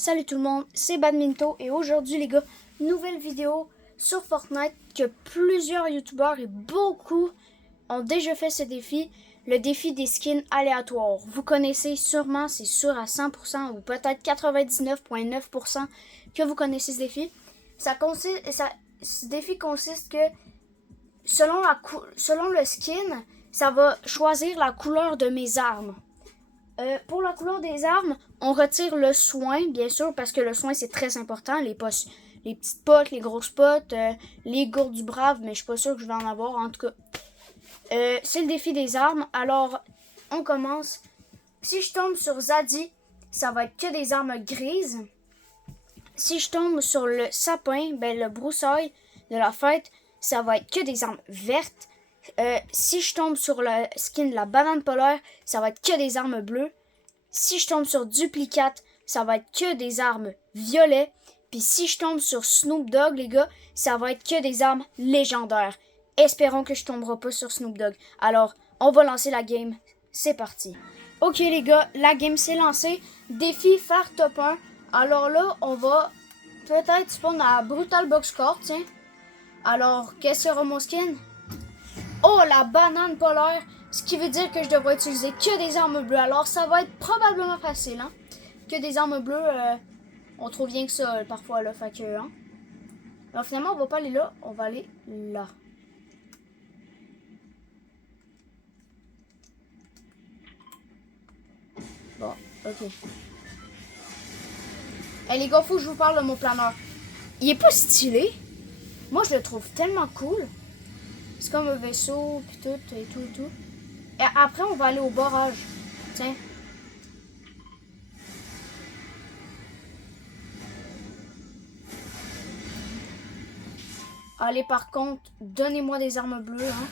Salut tout le monde, c'est Badminto et aujourd'hui les gars, nouvelle vidéo sur Fortnite que plusieurs youtubeurs et beaucoup ont déjà fait ce défi, le défi des skins aléatoires. Vous connaissez sûrement, c'est sûr à 100% ou peut-être 99,9% que vous connaissez ce défi. Ce défi consiste que selon le skin, ça va choisir la couleur de mes armes. Pour la couleur des armes, on retire le soin, bien sûr, parce que le soin, c'est très important. Les petites potes, les grosses potes, les gourdes du brave, mais je suis pas sûre que je vais en avoir, en tout cas. C'est le défi des armes. Alors, on commence. Si je tombe sur Zadie, ça va être que des armes grises. Si je tombe sur le sapin, le broussaille de la fête, ça va être que des armes vertes. Si je tombe sur le skin de la banane polaire, ça va être que des armes bleues. Si je tombe sur Duplicate, ça va être que des armes violets. Puis si je tombe sur Snoop Dogg, les gars, ça va être que des armes légendaires. Espérons que je tomberai pas sur Snoop Dogg. Alors, on va lancer la game. C'est parti. Ok les gars, la game s'est lancée. Défi faire top 1. Alors là, on va peut-être spawn à Brutal Boxcore, tiens. Alors, qu'est-ce que sera mon skin? Oh, la banane polaire! Ce qui veut dire que je devrais utiliser que des armes bleues. Alors, ça va être probablement facile, hein? Que des armes bleues, on trouve bien que ça, parfois, là. Fait que, hein? Alors, finalement, on va pas aller là. On va aller là. Bon, ok. Hey, les gars, faut que je vous parle de mon planeur. Il est pas stylé. Moi, je le trouve tellement cool. C'est comme un vaisseau, puis tout, et tout, et tout. Et après, on va aller au barrage. Tiens. Allez, par contre, donnez-moi des armes bleues, hein.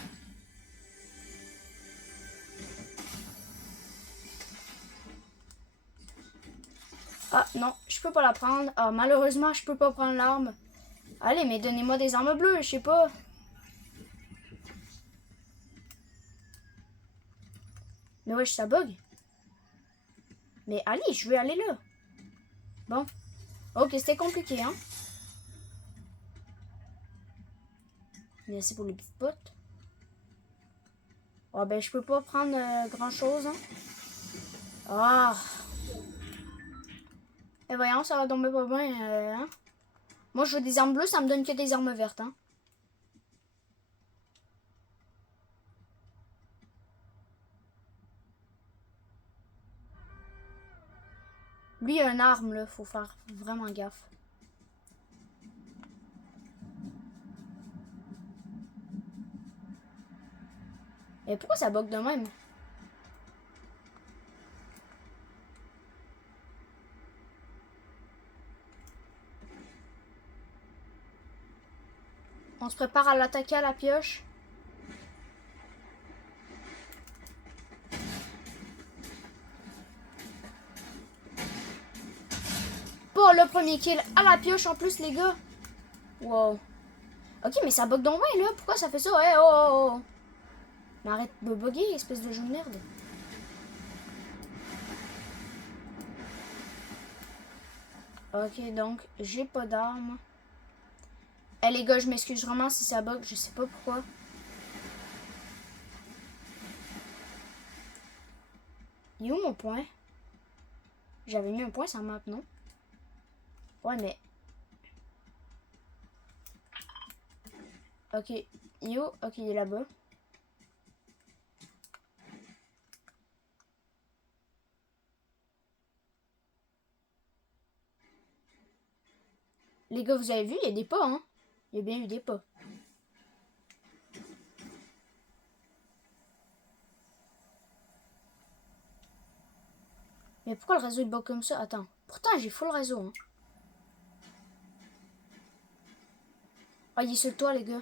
Ah, non, je peux pas la prendre. Ah, malheureusement, je peux pas prendre l'arme. Allez, mais donnez-moi des armes bleues, je sais pas. Mais wesh, ça bug. Mais allez, je vais aller là. Bon. Ok, c'était compliqué, hein. Merci pour les petites potes. Oh, ben, je peux pas prendre grand-chose, hein. Ah. Et voyons, ça va tomber pas bien, hein. Moi, je veux des armes bleues, ça me donne que des armes vertes, hein. Lui, il a une arme, là. Faut faire vraiment gaffe. Mais pourquoi ça bug de même? On se prépare à l'attaquer à la pioche. Pour le premier kill à la pioche en plus, les gars. Wow. Ok, mais ça bug donc bien, là. Pourquoi ça fait ça? Hey, oh, oh, oh. Mais arrête de bugger, espèce de jeu de merde. Ok, donc, j'ai pas d'armes. Eh les gars, je m'excuse vraiment si ça bug, je sais pas pourquoi. Il est où mon point? J'avais mis un point sur la map, non? Ouais, mais... Ok, il est où? Ok, il est là-bas. Les gars, vous avez vu, il y a des pas, hein? Il y a bien eu des pas. Mais pourquoi le réseau il bug comme ça? Attends. Pourtant, j'ai full réseau, hein. Ah, il est sur le toit, les gars.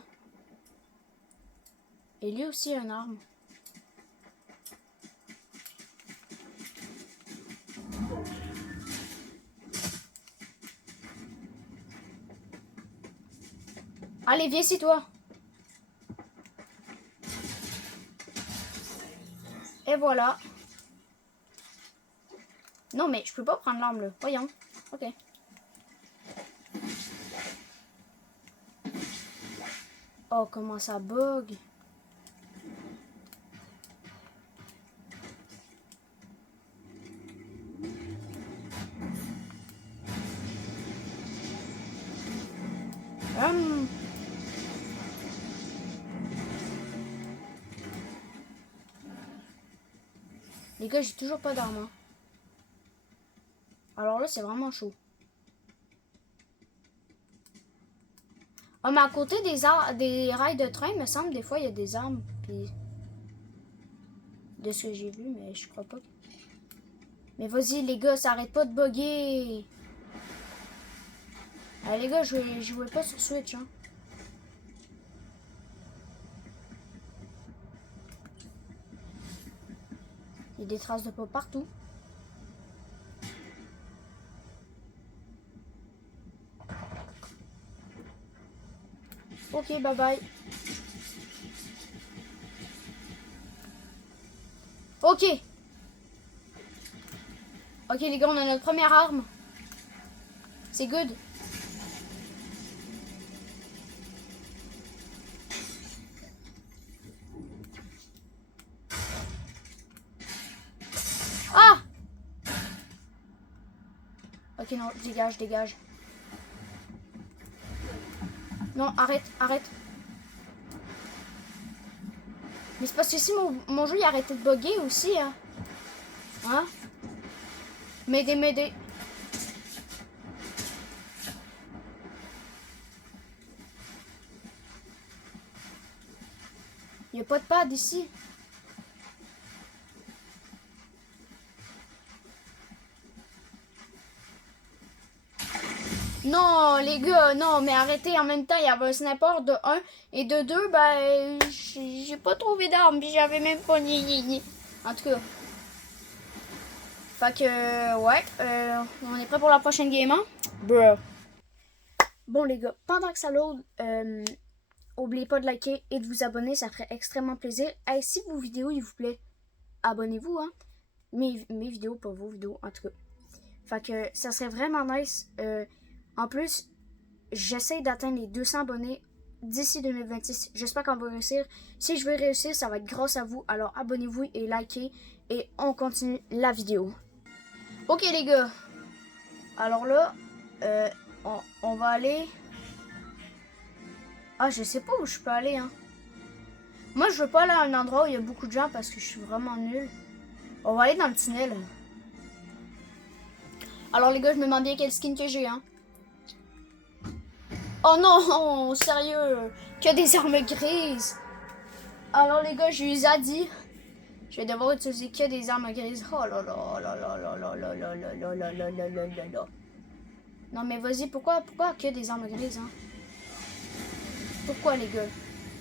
Et lui aussi a une arme. Allez, viens ici, toi. Et voilà. Non, mais je peux pas prendre l'arme, là. Voyons. Ok. Oh, comment ça bug. Les gars, j'ai toujours pas d'arme. Hein. Alors là, c'est vraiment chaud. Ah, mais à côté des rails de train, il me semble, des fois, il y a des armes. Puis... de ce que j'ai vu, mais je crois pas. Mais vas-y, les gars, ça arrête pas de bugger. Ah, les gars, je jouais pas sur Switch, hein. Il y a des traces de pas partout. Ok, bye bye. Ok. Ok, les gars, on a notre première arme. C'est good. Ah! Ok, non, dégage, dégage. Non, arrête, arrête. Mais c'est parce que si mon jeu il arrêtait de bugger aussi, hein. Hein? M'aider, m'aider. Il n'y a pas de pad ici. Non, les gars, non, mais arrêtez. En même temps, il y avait un sniper de 1 et de 2, ben, j'ai pas trouvé d'armes, puis j'avais même pas ni. En tout cas. Fait que, ouais, on est prêt pour la prochaine game, hein? Bruh. Bon, les gars, pendant que ça load, n'oubliez pas de liker et de vous abonner, ça ferait extrêmement plaisir. Et si vos vidéos, il vous plaît, abonnez-vous, hein? Mes vidéos, pas vos vidéos, en tout cas. Fait que ça serait vraiment nice. En plus, j'essaie d'atteindre les 200 abonnés d'ici 2026. J'espère qu'on va réussir. Si je veux réussir, ça va être grâce à vous. Alors abonnez-vous et likez. Et on continue la vidéo. Ok les gars. Alors là, on va aller... Ah, je sais pas où je peux aller, hein. Moi, je veux pas aller à un endroit où il y a beaucoup de gens parce que je suis vraiment nulle. On va aller dans le tunnel. Alors les gars, je me demande bien quel skin que j'ai, hein. Oh non, sérieux, que des armes grises. Alors les gars, j'ai eu Zadie. Je vais devoir utiliser que des armes grises. Oh là là là là là là là là là là là là là là là là. Non mais vas-y, pourquoi que des armes grises, hein? Pourquoi les gars?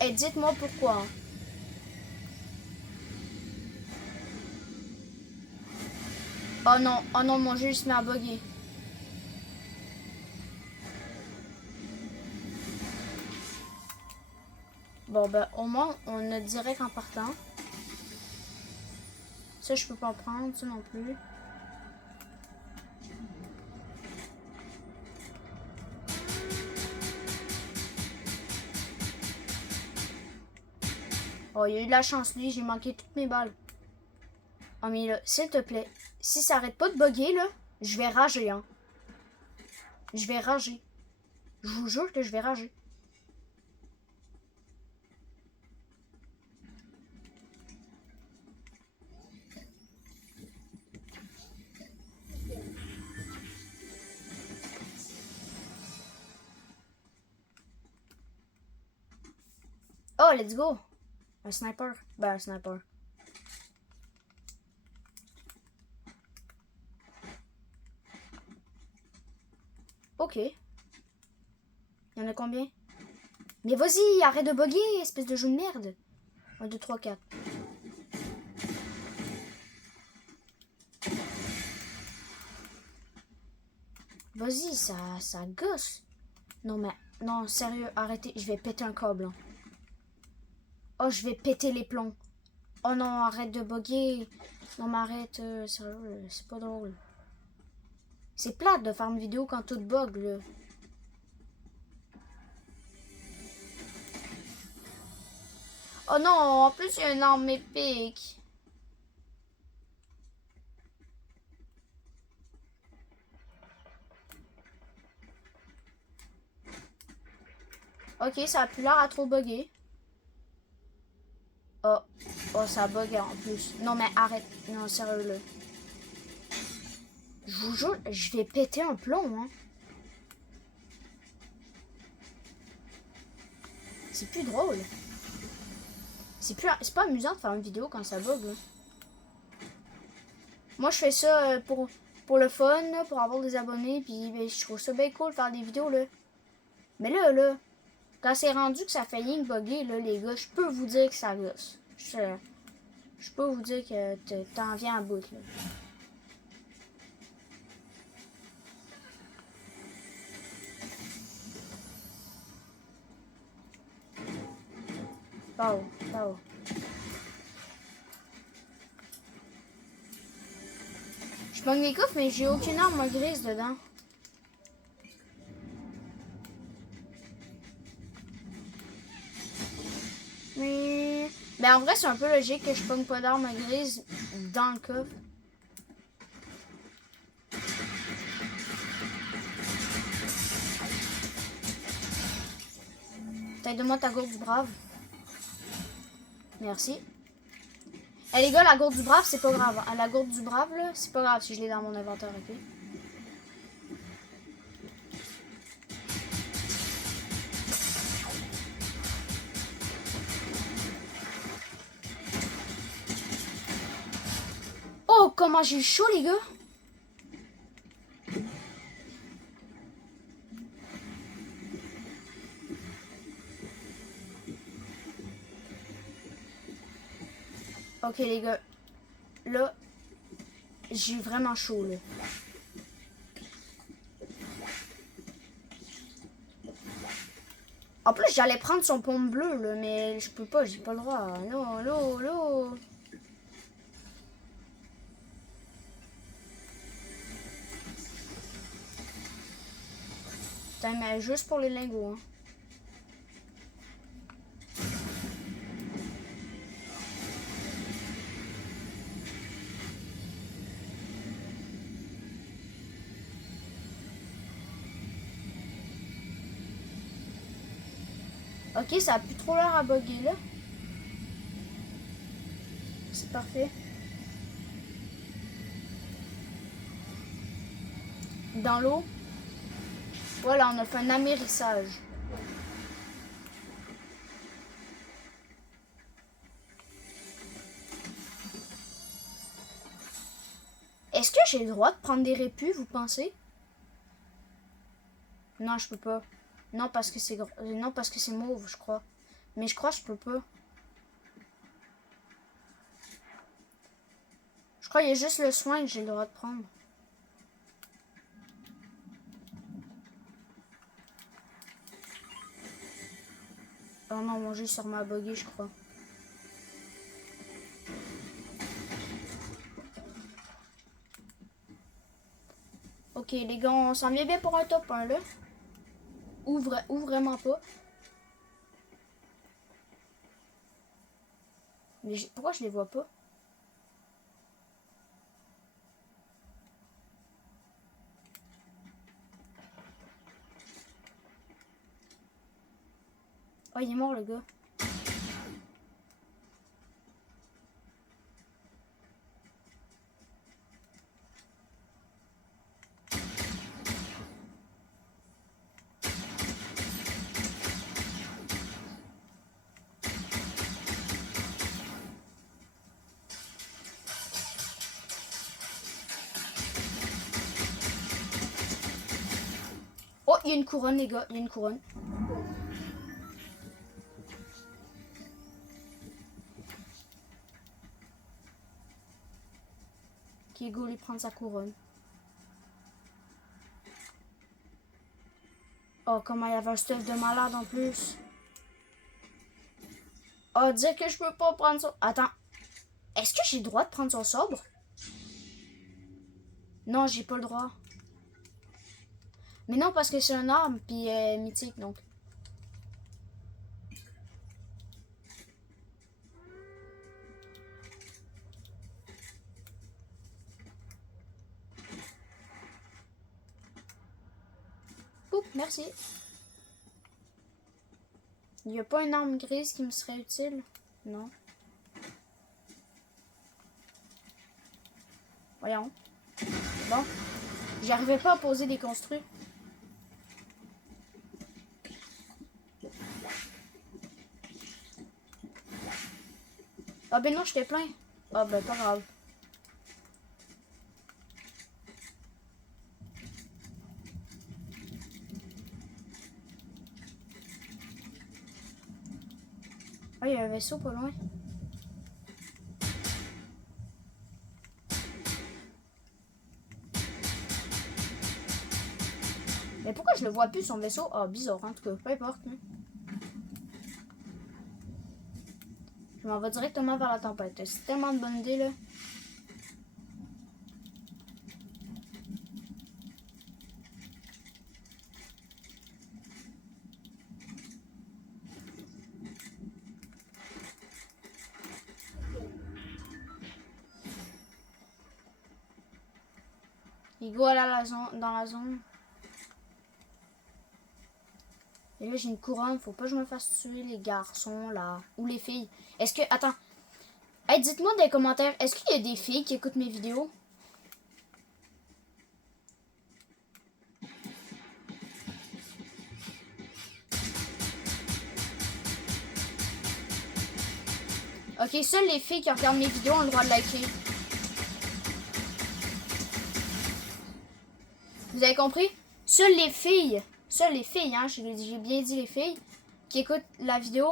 Eh, dites-moi pourquoi. Hein? Oh non, mon jeu se met à bugger. Bon ben au moins on a direct en partant. Ça je peux pas en prendre, ça non plus. Oh, il y a eu de la chance, lui, j'ai manqué toutes mes balles. Oh, mais là, s'il te plaît, si ça arrête pas de bugger, là, je vais rager, hein. Je vais rager. Je vous jure que je vais rager. Oh, let's go. Un sniper. Ben, un sniper. Ok. Il y en a combien? Mais vas-y, arrête de bugger, espèce de jeu de merde. 1, 2, 3, 4. Vas-y, ça gosse. Non, mais... Non, sérieux, arrêtez. Je vais péter un câble. Hein. Oh, je vais péter les plombs. Oh non, arrête de bugger. Non, mais arrête. Sérieux, c'est pas drôle. C'est plate de faire une vidéo quand tout bug, là. Oh non, en plus, il y a une arme épique. Ok, ça a plus l'air à trop bugger. Oh, oh, ça bug en plus. Non, mais arrête. Non, sérieux, là. Je vous jure, je vais péter un plomb, hein. C'est plus drôle. C'est pas amusant de faire une vidéo quand ça bug, là. Moi, je fais ça pour le fun, là, pour avoir des abonnés, puis ben, je trouve ça bien cool de faire des vidéos, là. Mais là, quand c'est rendu que ça fait rien que bugger, là, les gars, je peux vous dire que ça gosse. Je peux vous dire que t'en viens à bout, là. Pau, pau. Je pogne mes coffres, mais j'ai aucune arme grise dedans. Mais... Ben en vrai, c'est un peu logique que je pogne pas d'arme grise dans le coffre. Taille-de-moi ta gourde du brave. Merci. Eh les gars, la gourde du brave, c'est pas grave. La gourde du brave, là, c'est pas grave si je l'ai dans mon inventaire, ok? Oh, comment j'ai eu chaud, les gars! Ok, les gars. Là, j'ai eu vraiment chaud, là. En plus, j'allais prendre son pomme bleue, là, mais je peux pas, j'ai pas le droit. Non, là, là. Putain, mais juste pour les lingots, hein. Ok, ça a plus trop l'air à bugger, là. C'est parfait. Dans l'eau. Voilà, on a fait un amérissage. Est-ce que j'ai le droit de prendre des répus, vous pensez? Non, je peux pas. Non, parce que c'est mauve, je crois. Mais je crois que je peux pas. Je crois qu'il y a juste le soin que j'ai le droit de prendre. Oh non, mon jeu sur ma buggé, je crois. Ok, les gars, on s'en vient bien pour un top 1, là. Ou vraiment pas. Mais pourquoi je les vois pas? Oh, il est mort, le gars. Oh, il y a une couronne, les gars. Il y a une couronne. Qui go lui prendre sa couronne. Oh, comment il y avait un stuff de malade en plus. Oh, dire que je peux pas prendre son... Attends. Est-ce que j'ai le droit de prendre son sabre? Non, j'ai pas le droit. Mais non, parce que c'est un arbre, puis mythique, donc. Oups, merci. Il n'y a pas une arme grise qui me serait utile? Non. Voyons. Bon. J'arrivais pas à poser des construits. Ah ben non, j'étais plein. Ah ben pas grave. Ah, il y a un vaisseau pas loin. Mais pourquoi je le vois plus son vaisseau? Ah, bizarre, en tout cas, peu importe. Hein. Je m'en vais directement vers la tempête. C'est tellement de bonne idée là. Il go aller à la zone, dans la zone. Et là, j'ai une couronne. Faut pas que je me fasse tuer les garçons, là. Ou les filles. Est-ce que... Attends. Hey, dites-moi dans les commentaires. Est-ce qu'il y a des filles qui écoutent mes vidéos? Ok, seules les filles qui regardent mes vidéos ont le droit de liker. Vous avez compris? Seules les filles, hein, j'ai bien dit les filles, qui écoutent la vidéo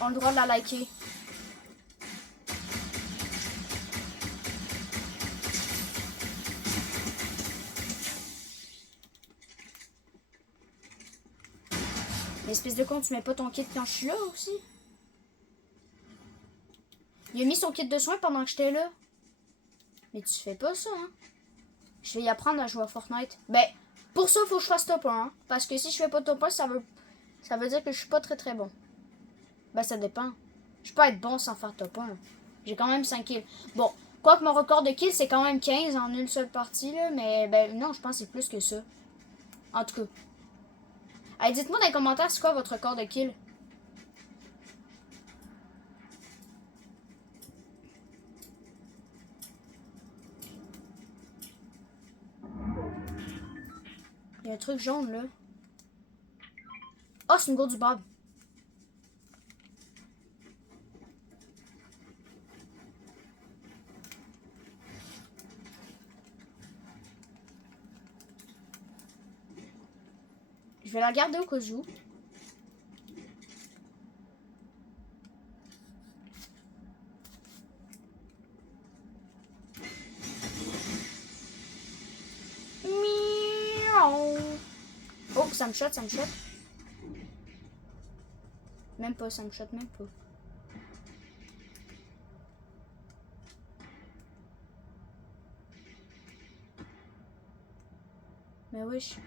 ont le droit de la liker. L'espèce de con, tu mets pas ton kit quand je suis là aussi? Il a mis son kit de soins pendant que j'étais là. Mais tu fais pas ça, hein? Je vais y apprendre à jouer à Fortnite. Ben, pour ça, il faut que je fasse top 1. Hein? Parce que si je fais pas top 1, ça veut dire que je suis pas très bon. Ben, ça dépend. Je peux être bon sans faire top 1. J'ai quand même 5 kills. Bon, quoique mon record de kills, c'est quand même 15 en une seule partie, là. Mais, ben, non, je pense que c'est plus que ça. En tout cas. Allez, dites-moi dans les commentaires, c'est quoi votre record de kills? Il y a un truc jaune, là. Oh, c'est une gourde du Bob. Je vais la garder au cas où. Oh, ça me shot, ça me shot. Même pas, ça me shot, même pas. Mais wesh.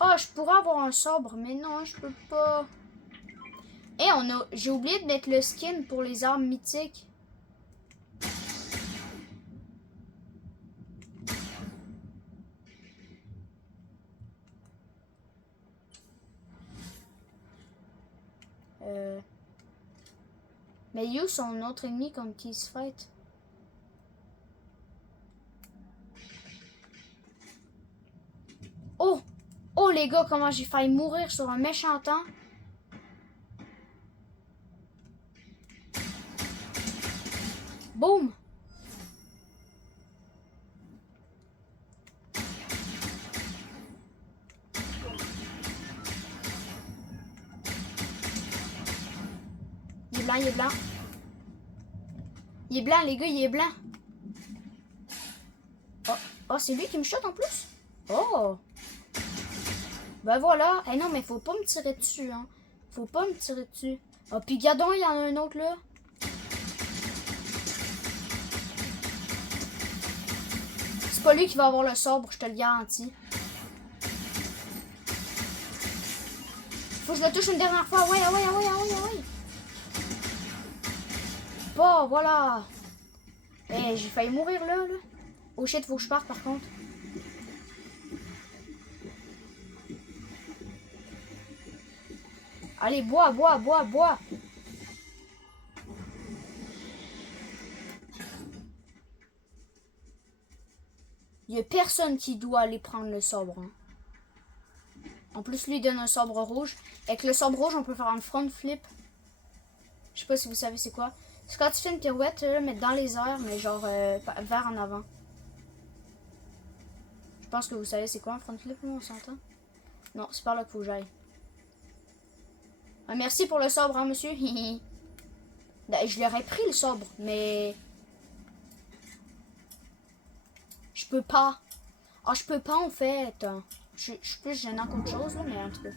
Oh, je pourrais avoir un sabre, mais non, je peux pas. Et j'ai oublié de mettre le skin pour les armes mythiques. Mais You, son autre ennemi contre qui il se fight. Oh! Oh les gars, comment j'ai failli mourir sur un méchant temps. Boum! Il est blanc, il est blanc. Il est blanc, les gars, il est blanc. Oh, oh c'est lui qui me shot en plus? Oh! Ben voilà. Eh non, mais faut pas me tirer dessus, hein. Faut pas me tirer dessus. Oh, puis gadon, il y en a un autre là. c'est pas lui qui va avoir le sabre, je te le garantis. Faut que je le touche une dernière fois. Ouais. Bon, voilà. Eh, j'ai failli mourir là. Oh shit, faut que je parte par contre. Allez, bois. Il y a personne qui doit aller prendre le sabre. Hein. En plus, lui, il donne un sabre rouge. Avec le sabre rouge, on peut faire un front flip. Je sais pas si vous savez c'est quoi. C'est quand tu fais une pirouette, mais dans les airs, mais genre vers en avant. Je pense que vous savez c'est quoi un front flip, on s'entend? Non, c'est par là qu'il faut que j'aille. Ah, merci pour le sabre, hein, monsieur. Je lui aurais pris le sabre, mais... Je peux pas. Ah, je peux pas, en fait. Je suis plus gênant qu'autre chose, là, mais en tout cas.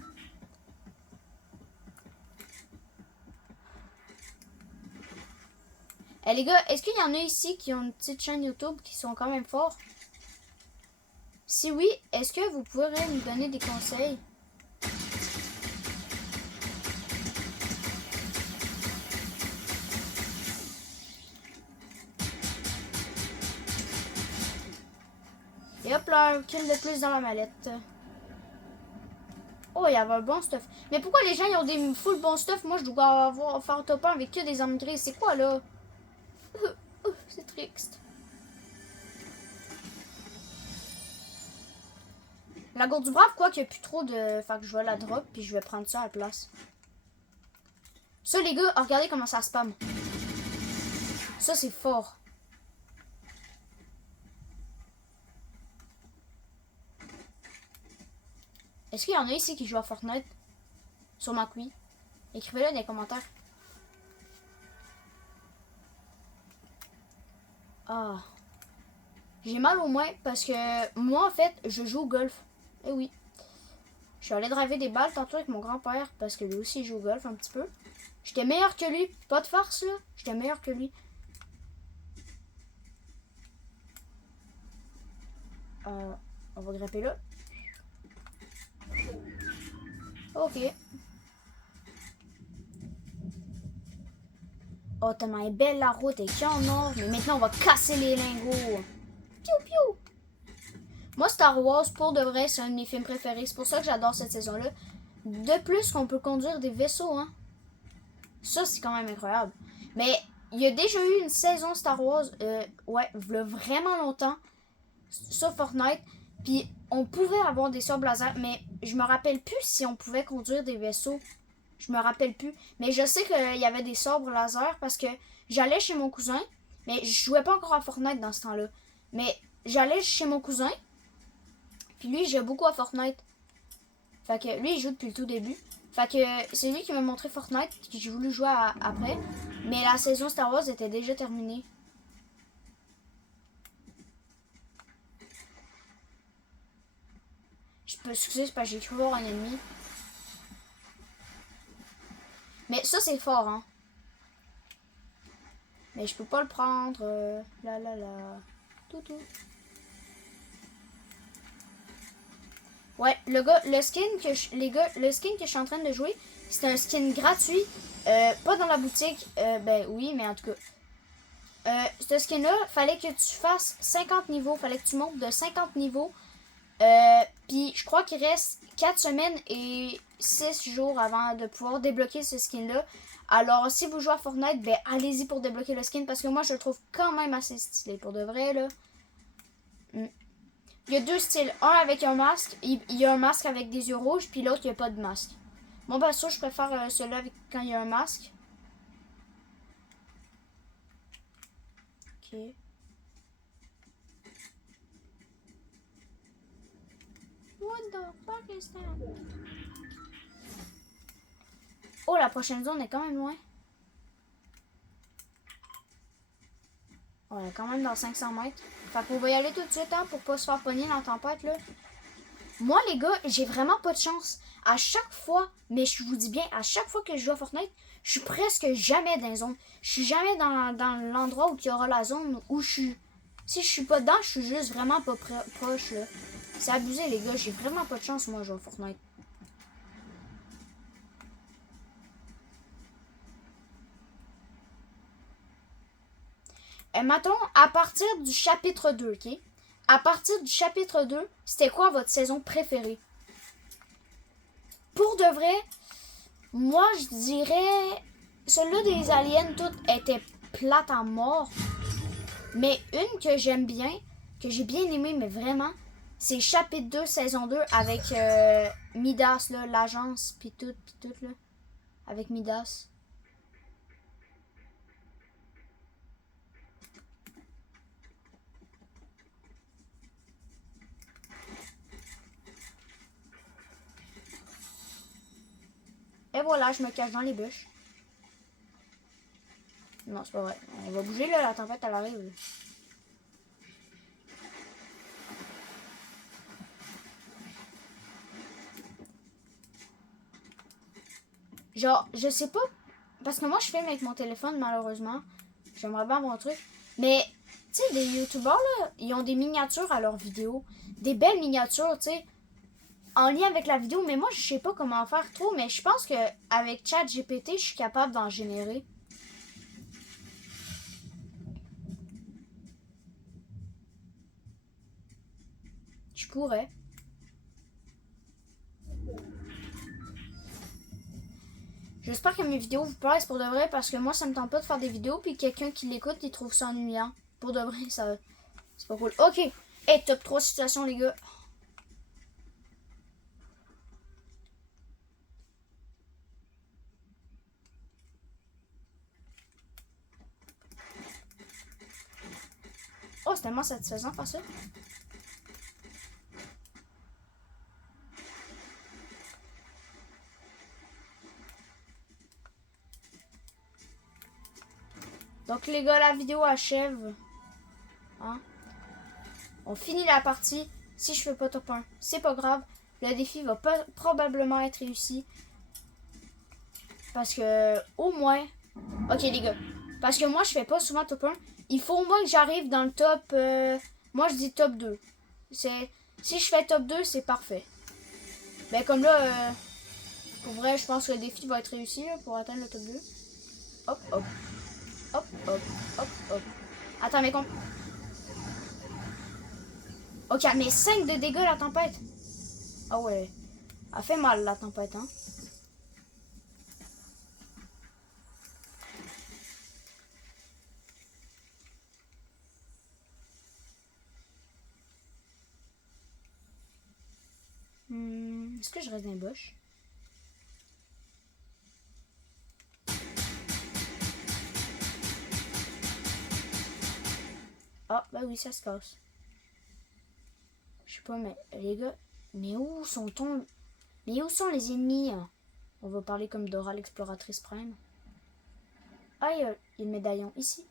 Eh les gars, est-ce qu'il y en a ici qui ont une petite chaîne YouTube qui sont quand même forts? Si oui, est-ce que vous pourrez me donner des conseils? Et hop là, un kill de plus dans la mallette. Oh, il y avait un bon stuff. Mais pourquoi les gens ils ont des full bons stuff? Moi, je dois faire top 1 avec que des armes grises. C'est quoi, là? C'est triste. La gourde du brave, quoi qu'il n'y a plus trop de... Fait que je vais la drop, puis je vais prendre ça à la place. Ça, les gars, regardez comment ça spam. Ça, c'est fort. Est-ce qu'il y en a ici qui jouent à Fortnite? Sûrement que oui. Écrivez-le dans les commentaires. Ah. J'ai mal au moins parce que moi, en fait, je joue au golf. Eh oui. Je suis allé driver des balles tantôt avec mon grand-père parce que lui aussi il joue au golf un petit peu. J'étais meilleur que lui. Pas de farce, là. J'étais meilleur que lui. On va grimper là. Ok. Oh, tellement est belle la route et qui en or. Mais maintenant, on va casser les lingots. Piou piou. Moi, Star Wars, pour de vrai, c'est un de mes films préférés. C'est pour ça que j'adore cette saison-là. De plus qu'on peut conduire des vaisseaux, hein. Ça, c'est quand même incroyable. Mais il y a déjà eu une saison Star Wars, ouais, vraiment longtemps, sur Fortnite. Puis on pouvait avoir des sabres laser, mais je me rappelle plus si on pouvait conduire des vaisseaux. Je me rappelle plus. Mais je sais qu'il y avait des sabres laser parce que j'allais chez mon cousin, mais je jouais pas encore à Fortnite dans ce temps-là. Mais j'allais chez mon cousin, puis lui, il jouait beaucoup à Fortnite. Fait que lui, il joue depuis le tout début. Fait que c'est lui qui m'a montré Fortnite, que j'ai voulu jouer après. Mais la saison Star Wars était déjà terminée. Je peux excuser, c'est parce que j'ai cru voir un ennemi. Mais ça, c'est fort, hein. Mais je peux pas le prendre. Là. Toutou. Ouais, le skin que je suis en train de jouer, c'est un skin gratuit. Pas dans la boutique. Ben oui, mais en tout cas. Ce skin-là, fallait que tu fasses 50 niveaux. Fallait que tu montes de 50 niveaux. Puis je crois qu'il reste 4 semaines et 6 jours avant de pouvoir débloquer ce skin-là. Alors, si vous jouez à Fortnite, ben allez-y pour débloquer le skin. Parce que moi, je le trouve quand même assez stylé. Pour de vrai, là. Il y a deux styles. Un avec un masque. Il y a un masque avec des yeux rouges. Puis l'autre, il n'y a pas de masque. Bon, ben ça, je préfère celui-là quand il y a un masque. Ok. What the fuck is that? Oh, la prochaine zone est quand même loin. On est quand même dans 500 mètres. Fait qu'on va y aller tout de suite, hein, pour pas se faire pogner dans la tempête, là. Moi, les gars, j'ai vraiment pas de chance. À chaque fois, mais je vous dis bien, à chaque fois que je joue à Fortnite, je suis presque jamais dans la zone. Je suis jamais dans l'endroit où il y aura la zone où je suis. Si je suis pas dedans, je suis juste vraiment pas proche, là. C'est abusé, les gars. J'ai vraiment pas de chance, moi, jouer à Fortnite. Et mettons, à partir du chapitre 2, ok? À partir du chapitre 2, c'était quoi votre saison préférée? Pour de vrai, moi, je dirais... Celle-là des aliens, toutes étaient plates à mort. Mais une que j'aime bien, que j'ai bien aimé, mais vraiment, c'est chapitre 2, saison 2, avec Midas, là, l'agence, pis tout, là. Avec Midas. Et voilà, je me cache dans les bûches. Non, c'est pas vrai. On va bouger, là, la tempête, elle arrive. Là. Genre, je sais pas. Parce que moi, je filme avec mon téléphone, malheureusement. J'aimerais bien avoir un truc. Mais, tu sais, des youtubeurs, là, ils ont des miniatures à leurs vidéos. Des belles miniatures, tu sais. En lien avec la vidéo. Mais moi, je sais pas comment faire trop. Mais je pense que avec ChatGPT, je suis capable d'en générer. Je pourrais. J'espère que mes vidéos vous plaisent pour de vrai parce que moi ça me tente pas de faire des vidéos puis quelqu'un qui l'écoute il trouve ça ennuyant. Pour de vrai ça c'est pas cool. Ok. Et top 3 situations les gars. Oh c'est tellement satisfaisant faire ça. Donc les gars la vidéo achève. Hein? On finit la partie. Si je fais pas top 1, c'est pas grave. Le défi va pas, probablement être réussi. Parce que au moins... Ok les gars. Parce que moi je fais pas souvent top 1. Il faut au moins que j'arrive dans le top... Moi je dis top 2. Si je fais top 2 c'est parfait. Ben comme là... pour vrai je pense que le défi va être réussi là, pour atteindre le top 2. Hop hop. Hop hop hop hop. Attends mais comme... Ok, mais 5 de dégâts la tempête. Ah ouais. Elle fait mal la tempête, hein. Est-ce que je reste dans les bush? Ah, bah oui, ça se casse. Je sais pas, mais les gars, mais où sont-on? Mais où sont les ennemis? On va parler comme Dora l'exploratrice prime. Ah, il y a le médaillon ici.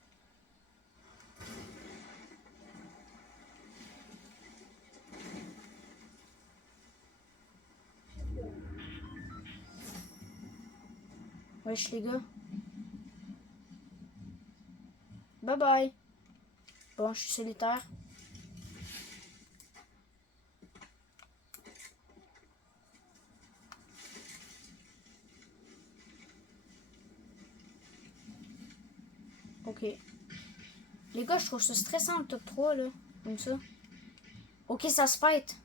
Wesh les gars. Bye bye. Bon, je suis solitaire. Ok. Les gars, je trouve ça stressant le top 3 là. Comme ça. Ok, ça se fight.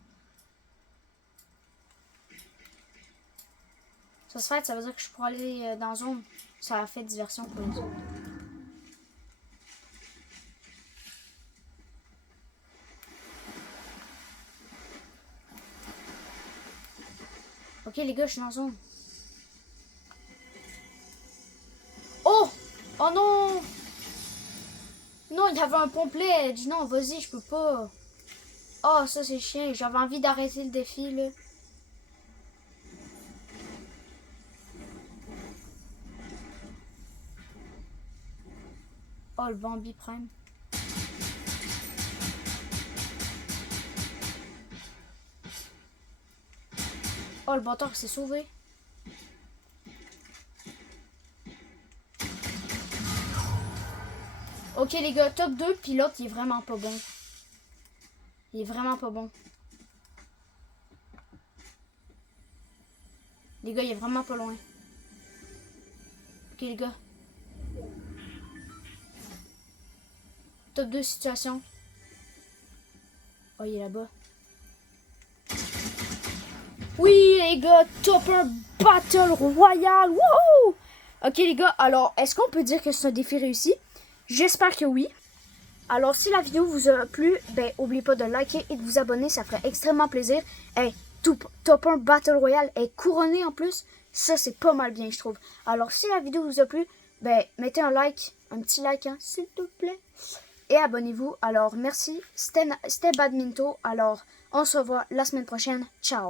Ça se fight, ça veut dire que je pourrais aller dans zone. Ça a fait diversion pour les autres. Ok les gars, je suis dans zone. Oh! Oh non! Non, il y avait un pompelet. Dis non, vas-y, je peux pas. Oh, ça c'est chiant. J'avais envie d'arrêter le défi là. Oh, le Bambi Prime. Oh, le bâtard s'est sauvé. Ok les gars, top 2, puis l'autre il est vraiment pas bon. Il est vraiment pas bon. Les gars, il est vraiment pas loin. Ok les gars. Top 2 situation. Oh, il est là-bas. Oui les gars, top 1 Battle Royale. Wouhou! Ok les gars, alors est-ce qu'on peut dire que c'est un défi réussi? J'espère que oui. Alors si la vidéo vous a plu, ben n'oubliez pas de liker et de vous abonner, ça ferait extrêmement plaisir. Hey, top 1 Battle Royale est couronné en plus, ça c'est pas mal bien je trouve. Alors si la vidéo vous a plu, ben mettez un like, un petit like hein, s'il te plaît. Et abonnez-vous. Alors merci, c'était Badminto. Alors on se revoit la semaine prochaine. Ciao!